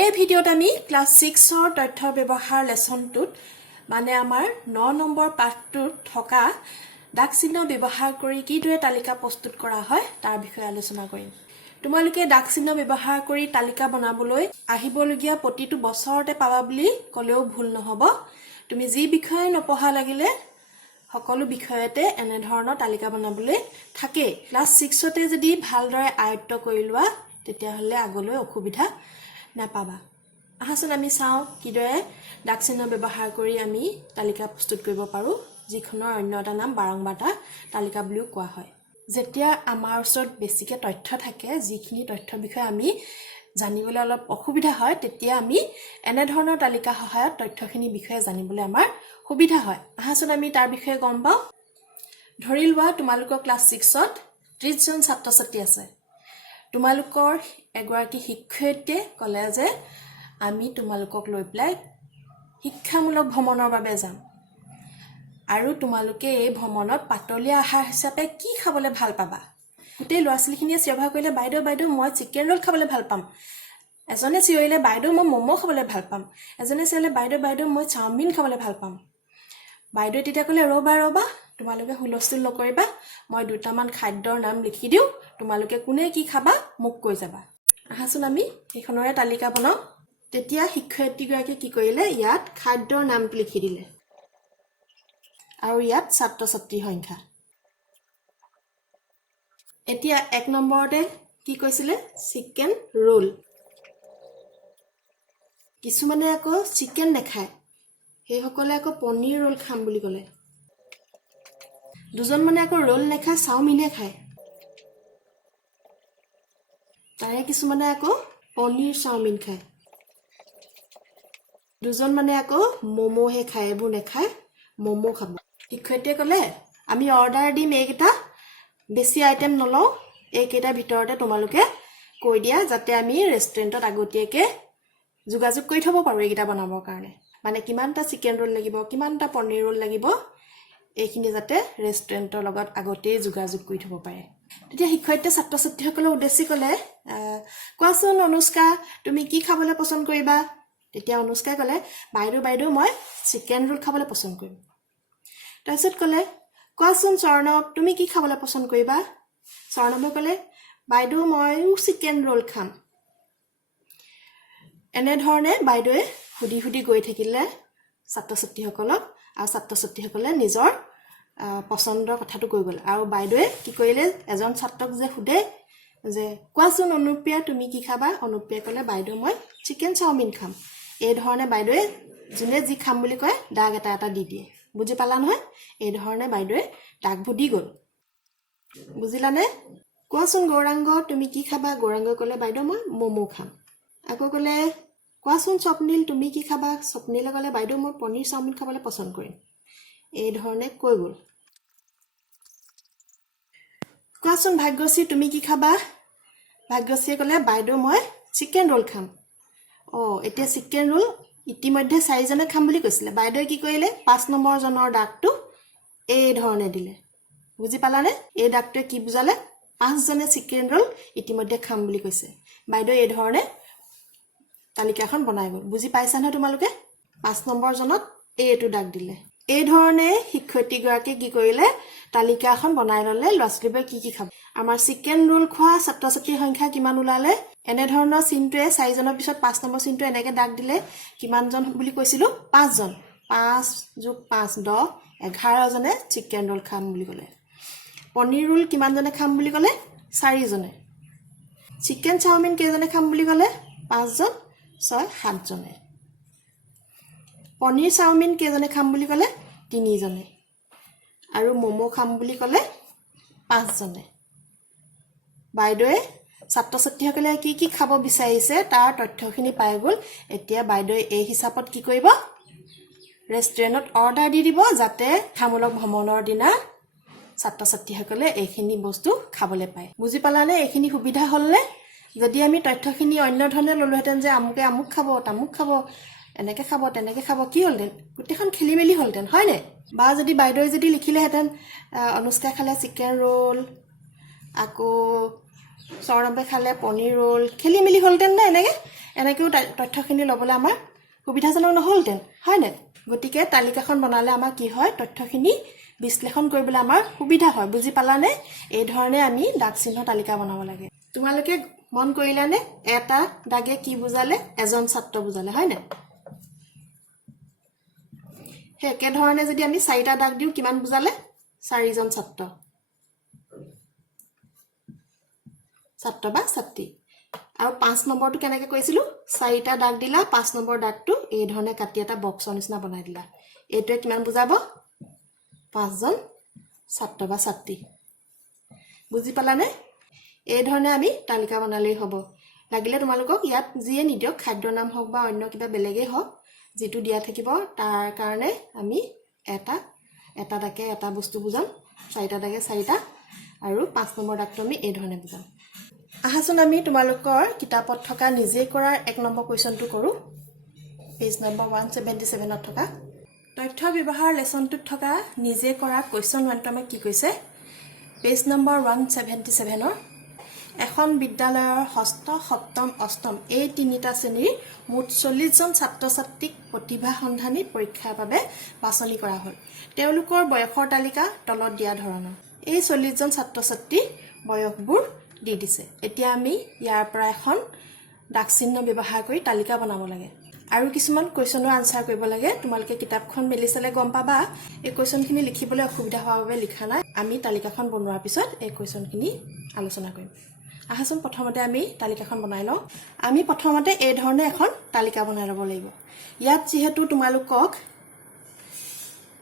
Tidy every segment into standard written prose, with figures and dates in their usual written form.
এই ভিডিঅ'ত আমি ক্লাছ 6ৰ তথ্য ব্যৱহাৰ লেসনটোত মানে আমাৰ 9 নম্বৰ পাঠটোত থকা দাগ চিহ্ন ব্যৱহাৰ কৰি কিদৰে তালিকা প্ৰস্তুত কৰা হয় তাৰ বিষয়ে আলোচনা কৰিম। তোমালোকে দাগ চিহ্ন ব্যৱহাৰ কৰি তালিকা বনাবলৈ আহিবলগীয়া প্ৰতিটো বছৰতে পাবা বুলি ক'লেও ভুল নহ'ব। তুমি যি বিষয়ে নপঢ়া লাগিলে সকলো বিষয়তে এনে ধৰণৰ তালিকা বনাবলৈ থাকে। ক্লাছ 6তে যদি ভালদৰে আয়ত্ত কৰি লোৱা তেতিয়াহ'লে আগলৈ অসুবিধা নাপাবা। আহাচোন আমি চাওঁ কিদৰে দাগ চিহ্ন ব্যৱহাৰ কৰি আমি তালিকা প্ৰস্তুত কৰিব পাৰোঁ, যিখনৰ অন্য এটা নাম বাৰংবাৰতা তালিকা বুলিও কোৱা হয়। যেতিয়া আমাৰ ওচৰত বেছিকৈ তথ্য থাকে, যিখিনি তথ্যৰ বিষয়ে আমি জানিবলৈ অলপ অসুবিধা হয়, তেতিয়া আমি এনে ধৰণৰ তালিকা সহায়ত তথ্যখিনিৰ বিষয়ে জানিবলৈ আমাৰ সুবিধা হয়। আহাচোন আমি তাৰ বিষয়ে গম পাওঁ। ধৰি লোৱা তোমালোকৰ ক্লাছ 6ত 30জন ছাত্ৰ ছাত্ৰী আছে। তোমালোকৰ এগৰাকী শিক্ষয়িত্ৰীয়ে ক'লে যে আমি তোমালোকক লৈ পেলাই শিক্ষামূলক ভ্ৰমণৰ বাবে যাম, আৰু তোমালোকে এই ভ্ৰমণত পাতলীয়া আহাৰ হিচাপে কি খাবলৈ ভাল পাবা। গোটেই ল'ৰা ছোৱালীখিনিয়ে চিঞৰ কৰিলে, বাইদেউ মই চিকেন ৰোল খাবলৈ ভাল পাম। এজনে চিঞৰিলে, বাইদেউ মই ম'ম' খাবলৈ ভাল পাম। এজনে চিঞৰিলে, বাইদেউ মই চাওমিন খাবলৈ ভাল পাম। বাইদেৱে তেতিয়া ক'লে, ৰ'বা তোমালোকে হুলস্থুল নকৰিবা, মই দুটামান খাদ্যৰ নাম লিখি দিওঁ, তোমালোকে কোনে কি খাবা মোক কৈ যাবা। আহাচোন আমি সেইখনৰে তালিকা বনাওঁ। তেতিয়া শিক্ষয়িত্ৰীগৰাকীয়ে কি কৰিলে, ইয়াত খাদ্যৰ নামটো লিখি দিলে আৰু ইয়াত ছাত্ৰ ছাত্ৰীৰ সংখ্যা। এতিয়া 1 নম্বৰতে কি কৈছিলে, চিকেন ৰোল। কিছুমানে আকৌ চিকেন নাখায়, সেইসকলে আকৌ পনীৰ ৰোল খাম বুলি ক'লে। দুজন মানে আকৌ ৰোল নাখায়, চাওমিনহে খায়। তাৰে কিছুমানে আকৌ পনীৰ চাওমিন খায়। দুজন মানে আকৌ ম'ম'হে খায়, এইবোৰ নাখায়, ম'ম' খাব। শিক্ষয়িত্ৰীয়ে ক'লে, আমি অৰ্ডাৰ দিম এইকেইটা, বেছি আইটেম নলওঁ, এইকেইটাৰ ভিতৰতে তোমালোকে কৈ দিয়া, যাতে আমি ৰেষ্টুৰেণ্টত আগতীয়াকৈ যোগাযোগ কৰি থ'ব পাৰোঁ এইকেইটা বনাবৰ কাৰণে। মানে কিমানটা চিকেন ৰোল লাগিব, কিমানটা পনীৰ ৰোল লাগিব, এইখিনি যাতে ৰেষ্টুৰেণ্টৰ লগত আগতেই যোগাযোগ কৰি থ'ব পাৰে। তেতিয়া শিক্ষয়িত্ৰীয়ে ছাত্ৰ ছাত্ৰীসকলক উদ্দেশ্যি ক'লে, কোৱাচোন অনুষ্কা, তুমি কি খাবলৈ পচন্দ কৰিবা। তেতিয়া অনুষ্কাই ক'লে, বাইদেউ মই চিকেন ৰোল খাবলৈ পচন্দ কৰিম। তাৰপিছত ক'লে, কোৱাচোন স্বৰ্ণৱ, তুমি কি খাবলৈ পচন্দ কৰিবা। স্বৰ্ণৱে ক'লে, বাইদেউ ময়ো চিকেন ৰোল খাম। এনেধৰণে বাইদেৱে সুধি গৈ থাকিলে ছাত্ৰ ছাত্ৰীসকলক, আৰু ছাত্ৰ ছাত্ৰীসকলে নিজৰ পচন্দৰ কথাটো কৈ গ'ল। আৰু বাইদেৱে কি কৰিলে, এজন ছাত্ৰক যে সোধে যে কোৱাচোন অনুপ্ৰিয়া তুমি কি খাবা, অনুপ্ৰিয়াই ক'লে, বাইদেউ মই চিকেন চাওমিন খাম। এই ধৰণে বাইদেৱে যোনে যি খাম বুলি কয় দাগ এটা এটা দি দিয়ে। বুজি পালা নহয়? এই ধৰণে বাইদেৱে দাগবোৰ দি গ'ল। বুজিলানে? কোৱাচোন গৌৰাংগ, তুমি কি খাবা। গৌৰাংগই ক'লে, বাইদেউ মই ম'ম' খাম। আকৌ ক'লে, কোৱাচোন স্বপ্নীল, তুমি কি খাবা। স্বপ্নীলে ক'লে, বাইদেউ মই পনীৰ চাওমিন খাবলৈ পচন্দ কৰিম। এই ধৰণে কৈ গ'ল। কোৱাচোন ভাগ্যশ্ৰী, তুমি কি খাবা। ভাগ্যশ্ৰীয়ে ক'লে, বাইদেউ মই চিকেন ৰোল খাম। এতিয়া চিকেন ৰোল ইতিমধ্যে 4জনে খাম বুলি কৈছিলে। বাইদেৱে কি কৰিলে, 5 নম্বৰজনৰ দাগটো এই ধৰণে দিলে। বুজি পালানে? এই দাগটোৱে কি বুজালে, 5জনে চিকেন ৰোল ইতিমধ্যে খাম বুলি কৈছে। বাইদেৱে এই ধৰণে তালিকাখন বনাই গ'ল। বুজি পাইছা নহয় তোমালোকে? 5 নম্বৰজনত এইটো দাগ দিলে। এই ধৰণে শিক্ষয়িত্ৰীগৰাকীয়ে কি কৰিলে, তালিকা এখন বনাই ল'লে ল'ৰা ছোৱালীবোৰে কি খাব। আমাৰ চিকেন ৰোল খোৱা ছাত্ৰ ছাত্ৰীৰ সংখ্যা কিমান ওলালে, এনেধৰণৰ চিনটোৱে 4জনৰ পিছত 5 নম্বৰ চিনটো এনেকৈ দাগ দিলে কিমানজন বুলি কৈছিলোঁ, 5জন। 5 + 5 10, 11জনে চিকেন ৰোল খাম বুলি ক'লে। পনীৰ ৰোল কিমানজনে খাম বুলি ক'লে, 4জনে। চিকেন চাওমিন কেইজনে খাম বুলি ক'লে, 5জন, 6 7জনে। পনীৰ চাওমিন কেইজনে খাম বুলি ক'লে, 3জনে। আৰু ম'ম' খাম বুলি ক'লে 5জনে। বাইদেৱে ছাত্ৰ ছাত্ৰীসকলে কি খাব বিচাৰিছে তাৰ তথ্যখিনি পাই গ'ল। এতিয়া বাইদেৱে এই হিচাপত কি কৰিব, ৰেষ্টুৰেণ্টত অৰ্ডাৰ দি দিব, যাতে শিক্ষামূলক ভ্ৰমণৰ দিনা ছাত্ৰ ছাত্ৰীসকলে এইখিনি বস্তু খাবলৈ পায়। বুজি পালানে? এইখিনি সুবিধা হ'লনে? যদি আমি তথ্যখিনি অন্য ধৰণে ল'লোহেঁতেন যে আমুকে আমুক খাব, তামুক খাব, এনেকৈ খাব, তেনেকৈ খাব, কি হ'লহেঁতেন, গোটেইখন খেলি মেলি হ'লহেঁতেন, হয়নে? বা যদি বাইদেৱে যদি লিখিলেহেঁতেন, অনুষ্কা খালে চিকেন ৰোল, আকৌ চৰম্পে খালে পনীৰ ৰোল খেলি মেলি হ'লহেঁতেন নে এনেকৈও তথ্যখিনি ল'বলৈ আমাৰ সুবিধাজনক নহ'লহেঁতেন হয়নে গতিকে তালিকাখন বনালে আমাৰ কি হয় তথ্যখিনি বিশ্লেষণ কৰিবলৈ আমাৰ সুবিধা হয় বুজি পালানে এই ধৰণে আমি দাগ চিহ্ন তালিকা বনাব লাগে তোমালোকে মন কৰিলানে এটা দাগে কি বুজালে এজন ছাত্ৰ বুজালে হয়নে হে একে ধৰণে যদি আমি চাৰিটা দাগ দিও কিমান বুজালে চাৰিজন ছাত্ৰ ছাত্ৰ বা ছাত্ৰী আৰু 5 নম্বৰটো কেনেকৈ কৈছিলো চাৰিটা দাগ দিলা 5 নম্বৰ দাগটো এই ধৰণে কাটি এটা বক্সৰ নিচিনা বনাই দিলা এইটোৱে কিমান বুজাব 5 জন ছাত্ৰ বা ছাত্ৰী বুজি পালানে এই ধৰণে আমি তালিকা বনালেই হ'ব লাগিলে তোমালোকক ইয়াত যিয়ে নিদিয়ক খাদ্যৰ নাম হওক বা অন্য কিবা বেলেগেই হওক যেটো দিয়া থাকিব তাৰ কাৰণে আমি এটা দাগে এটা বস্তু বুজাম চাৰিটা দাগে চাৰিটা আৰু 5 নম্বৰ দাগটো আমি এই ধৰণে বুজাম আহাচোন আমি তোমালোকৰ কিতাপত থকা নিজে কৰাৰ 1 নম্বৰ কুৱেশ্যনটো কৰো পেজ নম্বৰ 177 ত থকা তথ্য ব্যৱহাৰ লেসনটোত থকা নিজে কৰা কুৱেশ্যন 1টো আমাক কি কৈছে পেজ নম্বৰ 177 ৰ এখন বিদ্যালয়ৰ ষষ্ঠ সপ্তম অষ্টম এই তিনিটা শ্ৰেণীৰ মুঠ 40 জন ছাত্ৰ ছাত্ৰীক প্ৰতিভা সন্ধানী পৰীক্ষাৰ বাবে বাছনি কৰা হ'ল তেওঁলোকৰ বয়সৰ তালিকা তলত দিয়া ধৰণৰ এই 40 জন ছাত্ৰ ছাত্ৰী বয়সবোৰ দি দিছে এতিয়া আমি ইয়াৰ পৰা এখন দাগ চিহ্ন ব্যৱহাৰ কৰি তালিকা বনাব লাগে আৰু কিছুমান কুৱেশ্যনৰ আনসাৰ কৰিব লাগে তোমালোকে কিতাপখন মেলি চালে গম পাবা এই কুৱেশ্যনখিনি লিখিবলৈ অসুবিধা হোৱাৰ বাবে লিখা নাই আমি তালিকাখন বনোৱাৰ পিছত এই কুৱেশ্যনখিনি আলোচনা কৰিম আহাচোন প্ৰথমতে আমি তালিকাখন বনাই লওঁ আমি প্ৰথমতে এই ধৰণে এখন তালিকা বনাই ল'ব লাগিব ইয়াত যেহেতু তোমালোকক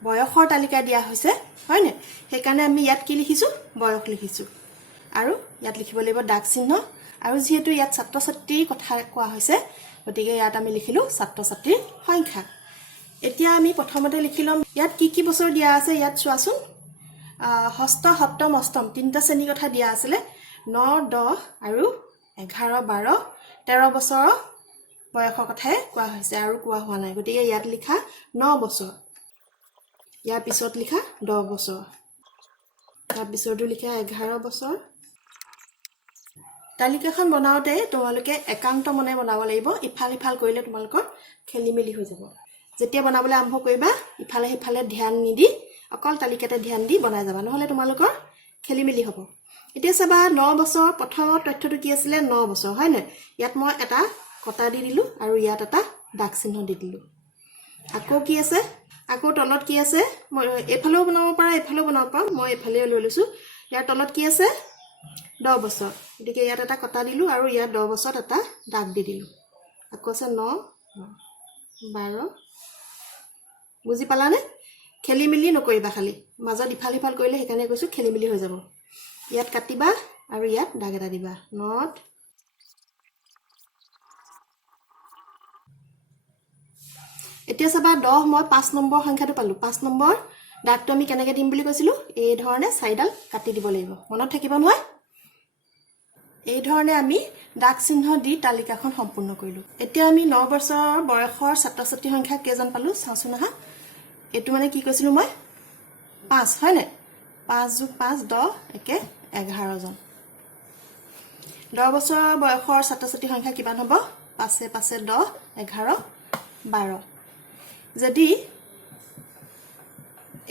বয়সৰ তালিকা দিয়া হৈছে হয়নে সেইকাৰণে আমি ইয়াত কি লিখিছো বয়স লিখিছো আৰু ইয়াত লিখিব লাগিব দাগ চিহ্ন আৰু যেহেতু ইয়াত ছাত্ৰ ছাত্ৰীৰ কথা কোৱা হৈছে গতিকে ইয়াত আমি লিখিলো ছাত্ৰ ছাত্ৰীৰ সংখ্যা এতিয়া আমি প্ৰথমতে লিখিলম ইয়াত কি বছৰ দিয়া আছে ইয়াত চোৱাচোন ষষ্ঠ সপ্তম অষ্টম তিনিটা শ্ৰেণীৰ কথা দিয়া আছিল 9 10 আৰু 11 12 13 বছৰৰ বয়সৰ কথাই কোৱা হৈছে আৰু কোৱা হোৱা নাই গতিকে ইয়াত লিখা 9 বছৰ ইয়াৰ পিছত লিখা 10 বছৰ তাৰ পিছতো লিখা 11 বছৰ তালিকাখন বনাওতে তোমালোকে একান্ত মনে বনাব লাগিব ইফাল ইফাল কৰিলে তোমালোকৰ খেলিমেলি হৈ যাব যেতিয়া বনাবলৈ আৰম্ভ কৰিবা ইফালে সিফালে ধ্যান নিদি অকল তালিকাতে ধ্যান দি বনাই যাবা নহলে তোমালোকৰ খেলিমেলি হ'ব এতিয়া চাবা 9 বছৰ প্ৰথমৰ তথ্যটো কি আছিল 9 বছৰ হয় না ইয়াত মই এটা কটা দি দিলো আৰু ইয়াত এটা দাগ চিহ্ন দি দিলো আকৌ কি আছে আকৌ তলত কি আছে মই এফালেও বনাব পাৰা এফালেও বনাব পাম মই এফালে লৈ লৈছো ইয়াৰ তলত কি আছে 10 বছৰ গতিকে ইয়াত এটা কটা দিলো আৰু ইয়াত 10 বছৰত এটা দাগ দি দিলো আকৌ আছে 9 12 বুজি পালানে খেলিমেলি নকৰিবা খালি মাজত ইফাল ইফাল কৰিলে সেইকাৰণে কৈছো খেলিমেলি হৈ যাব ইয়াত কাটিবা আৰু ইয়াত দাগ এটা দিবা নট এতিয়া চাবা 10 মই 5 নম্বৰ সংখ্যাটো পালো 5 নম্বৰ দাগটো আমি কেনেকৈ দিম বুলি কৈছিলো এই ধৰণে চাৰিডাল কাটি দিব লাগিব মনত থাকিব নহয় এই ধৰণে আমি দাগ চিহ্ন দি তালিকাখন সম্পূৰ্ণ কৰিলো এতিয়া আমি 9 বছৰ বয়সৰ ছাত্ৰ ছাত্ৰী সংখ্যা কেইজন পালো চাওচোন আহা এটো মানে কি কৈছিলো মই 5 হয় না 5 + 5 10 একে 11 জন 10 বছৰ বয়সৰ ছাত্ৰ ছাত্ৰী সংখ্যা কিমান হ'ব 5 × 5 = 10 11 12 যদি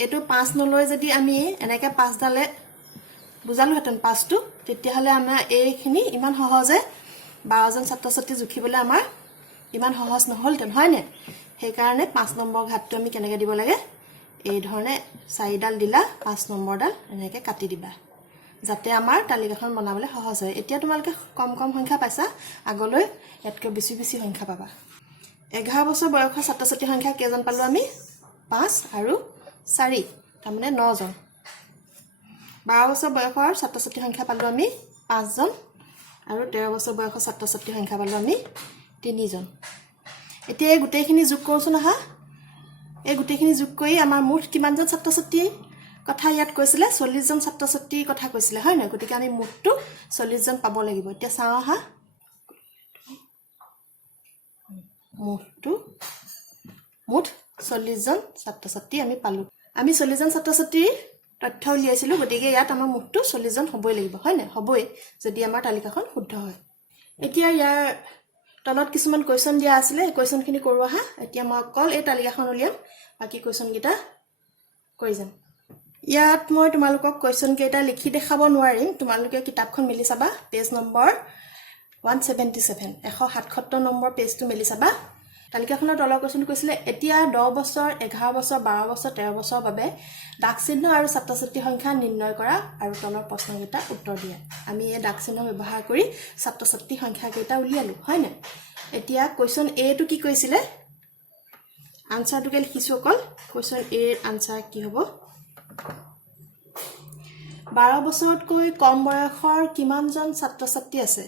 এটো 5 নলৈ যদি আমি এনেকে 5 ডালে বুজালো হেতেন 5টো তেতিয়া হলে আমাৰ এইখিনি ইমান সহজে 12 জন ছাত্ৰ ছাত্ৰী জুখিবলৈ আমাৰ ইমান সহজ নহলতেন হয় না সেই কাৰণে 5 নম্বৰ ঘাটটো আমি কেনেকৈ দিব লাগে এই ধৰণে 4 ডাল দিলা 5 নম্বৰ ডাল এনেকৈ কাটি দিবা যাতে আমাৰ তালিকাখন বনাবলৈ সহজ হয় এতিয়া তোমালোকে কম কম সংখ্যা পাইছা আগলৈ এতকৈ বেছি বেছি সংখ্যা পাবা 11 বছৰ বয়সৰ ছাত্ৰ ছাত্ৰী সংখ্যা কেইজন পালো আমি 5 আৰু 4 তাৰমানে 9 জন 12 বছৰ বয়সৰ ছাত্ৰ ছাত্ৰী সংখ্যা পালো আমি 5 জন আৰু 13 বছৰ বয়সৰ ছাত্ৰ ছাত্ৰী সংখ্যা পালো আমি 3 জন এতিয়া এই গোটেইখিনি যোগ কৰছোন আহা এই গোটেইখিনি যোগ কৰি আমাৰ মুঠ কিমানজন ছাত্ৰ ছাত্ৰী কথা ইয়াত কৈছিলে 40 জন ছাত্ৰ ছাত্ৰীৰ কথা কৈছিলে হয় না গতিকে আমি মুঠটো 40 জন পাব লাগিব এতিয়া চাও আহা মুঠ 40 জন ছাত্ৰ ছাত্ৰী আমি পালো আমি 40 জন ছাত্ৰ ছাত্ৰীৰ তথ্য উলিয়াইছিলোঁ গতিকে ইয়াত আমাৰ মুঠটো 40 জন হ'বই লাগিব হয় নাই হ'বই যদি আমাৰ তালিকাখন শুদ্ধ হয় এতিয়া ইয়াৰ তলত কিছুমান কোৱেশ্চন দিয়া আছিলে এই কোৱেশ্চনখিনি কৰো আহা এতিয়া মই অকল এই তালিকাখন উলিয়াম বাকি কোৱেশ্চন কেইটা কৰি যাম ইয়াত মই তোমালোকক কোৱেশ্চন কেইটা লিখি দেখাব নোৱাৰিম তোমালোকে কিতাপখন মেলি চাবা পেজ নম্বৰ 177 177 নম্বৰ পেজটো মেলি চাবা তালিকাখনৰ তলৰ কোৱেশ্চন কৈছিলে এতিয়া 10 বছৰ 11 বছৰ 12 বছৰ 13 বছৰৰ বাবে দাগচিহ্ন আৰু ছাত্ৰ-ছাত্ৰী সংখ্যা নিৰ্ণয় কৰা আৰু তলৰ প্ৰশ্নকেইটা উত্তৰ দিয়া আমি এই দাগচিহ্ন ব্যৱহাৰ কৰি ছাত্ৰ-ছাত্ৰী সংখ্যা কেইটা উলিয়ালো হয় না এতিয়া কোৱেশ্চন এ টো কি কৈছিলে আনসাৰটোকে লিখিছো অকল কোৱেশ্চন এ ৰ আনসাৰ কি হ'ব 12 বছৰতকৈ কম বয়সৰ কিমানজন ছাত্ৰ-ছাত্ৰী আছে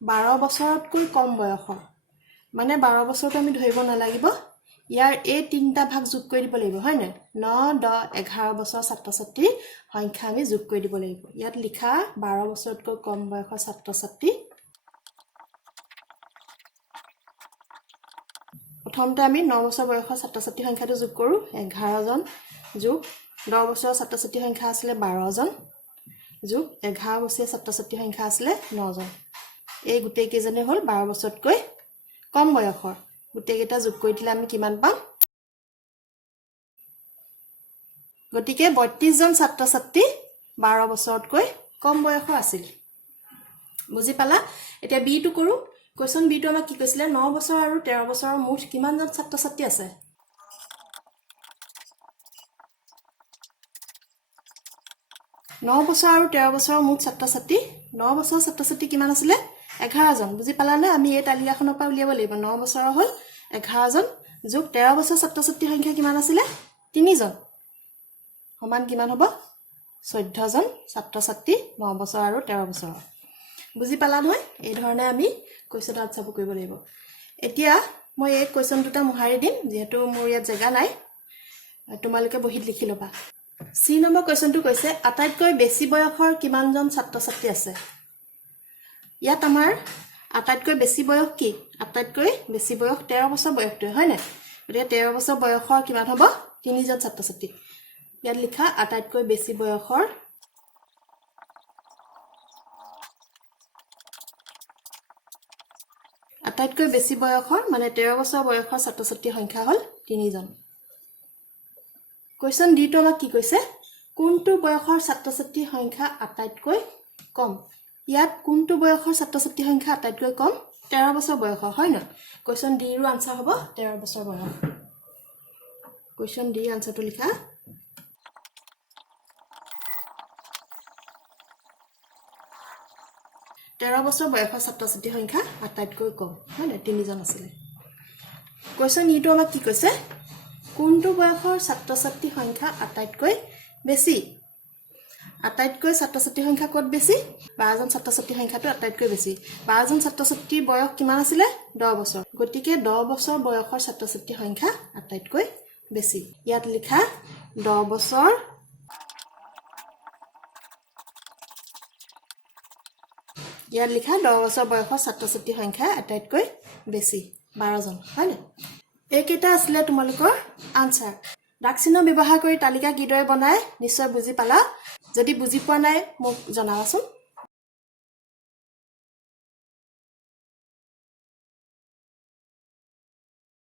12 বছৰতকৈ কম বয়সৰ মানে 12 বছৰটো আমি ধৰিব নালাগিব ইয়াৰ এই তিনটা ভাগ যোগ কৰি দিব লাগিব হয় না 9 10 11 বছৰ ছাত্ৰ-ছাত্ৰী সংখ্যা আমি যোগ কৰি দিব লাগিব ইয়াত লিখা 12 বছৰতকৈ কম বয়সৰ ছাত্ৰ-ছাত্ৰী প্ৰথমতে আমি 9 বছৰ বয়সৰ ছাত্ৰ-ছাত্ৰী সংখ্যাটো যোগ কৰো 11 জন যোগ 10 বছৰৰ ছাত্ৰ-ছাত্ৰী সংখ্যা আছিল 12 জন যোগ 11 বছৰীয়া ছাত্ৰ-ছাত্ৰী সংখ্যা আছিল 9 জন এই গুটেই কেজনে হল 12 বছৰতকৈ কম বয়সৰ গুটেই কেইটা যোগ কৰি দিলে আমি কিমান পাম গতিকে 32 জন ছাত্ৰ-ছাত্ৰী 12 বছৰতকৈ কম বয়সৰ আছিল বুজি পালা এতিয়া বি টো কৰো কোৱেশ্চন বি টো আমাক কি কৈছিলে 9 বছৰ আৰু 13 বছৰৰ মুঠ কিমান জন ছাত্ৰ-ছাত্ৰী আছে 9 বছৰ আৰু 13 বছৰৰ মুঠ ছাত্ৰ-ছাত্ৰী 9 বছৰৰ ছাত্ৰ-ছাত্ৰী কিমান আছিল 11 জন বুজি পালা না আমি এই তালিকাখনৰ পৰা উলিয়াব লাগিব 9 বছৰৰ হল 11 জন যোগ 13 বছৰৰ ছাত্ৰ-ছাত্ৰী সংখ্যা কিমান আছিল 3 জন সমান কিমান হ'ব 14 জন ছাত্ৰ-ছাত্ৰী 9 বছৰ আৰু 13 বছৰ বুজি পালা নহয় এই ধৰণে আমি কোৱেশ্চন আনসাৰ কৰিব লাগিব এতিয়া মই এই কোৱেশ্চন দুটা মুহাৰি দিম যেহেতু মোৰ ইয়াত জায়গা নাই তোমালোকে বহিত লিখি লবা সি নম্বৰ কোৱেশ্চনটো কৈছে আটাইতকৈ বেছি বয়সৰ কিমানজন ছাত্ৰ-ছাত্ৰী আছে ইয়াত আমাৰ আটাইতকৈ বেছি বয়স কি আটাইতকৈ বেছি বয়স 13 বছৰ বয়সটো হয় না গতিকে 13 বছৰ বয়সৰ কিমান হ'ব 3 জন ছাত্ৰ-ছাত্ৰী ইয়াত লিখা আটাইতকৈ বেছি বয়সৰ আটাইতকৈ বেছি বয়সৰ মানে 13 বছৰ বয়সৰ ছাত্ৰ-ছাত্ৰীৰ সংখ্যা হল 3 জন কোৱেশ্চন ডি টো আমাক কি কৈছে কোনটো বয়সৰ ছাত্ৰ-ছাত্ৰীৰ সংখ্যা আটাইতকৈ কম ইয়াত কোনটো বয়সৰ ছাত্ৰ-ছাত্ৰীৰ সংখ্যা আটাইতকৈ কম 13 বছৰ বয়সৰ হয় না কোৱেশ্চন ডি ৰ আনসাৰ হ'ব 13 বছৰ বয়স কোৱেশ্চন ডি আনসাৰটো লিখা 13 বছৰ বয়সৰ ছাত্ৰ-ছাত্ৰীৰ সংখ্যা আটাইতকৈ কম হয় না 3 জন আছিল কোৱেশ্চন ই টো আমাক কি কৈছে কোনটো বয়সৰ ছাত্ৰ-ছাত্ৰীৰ সংখ্যা আটাইতকৈ বেছি আটাইতকৈ ছাত্ৰ-ছাত্ৰীৰ সংখ্যা কত বেছি 12 জন ছাত্ৰ-ছাত্ৰীৰ সংখ্যাটো আটাইতকৈ বেছি 12 জন ছাত্ৰ-ছাত্ৰীৰ বয়স কিমান আছিল 10 বছৰ গতিকে 10 বছৰ বয়সৰ ছাত্ৰ-ছাত্ৰীৰ সংখ্যা আটাইতকৈ বেছি ইয়াত লিখা 10 বছৰ ইয়াত লিখা 10 বছৰ বয়সৰ ছাত্ৰ-ছাত্ৰীৰ সংখ্যা আটাইতকৈ বেছি 12 জন হয় না এইকেইটা আছিল তোমালোকৰ আনসাৰ দাগচিহ্ন ব্যৱহাৰ কৰি তালিকা কিদৰে বনায় নিশ্চয় বুজি পালা যদি বুজি পোৱা নাই মোক জনাবাচোন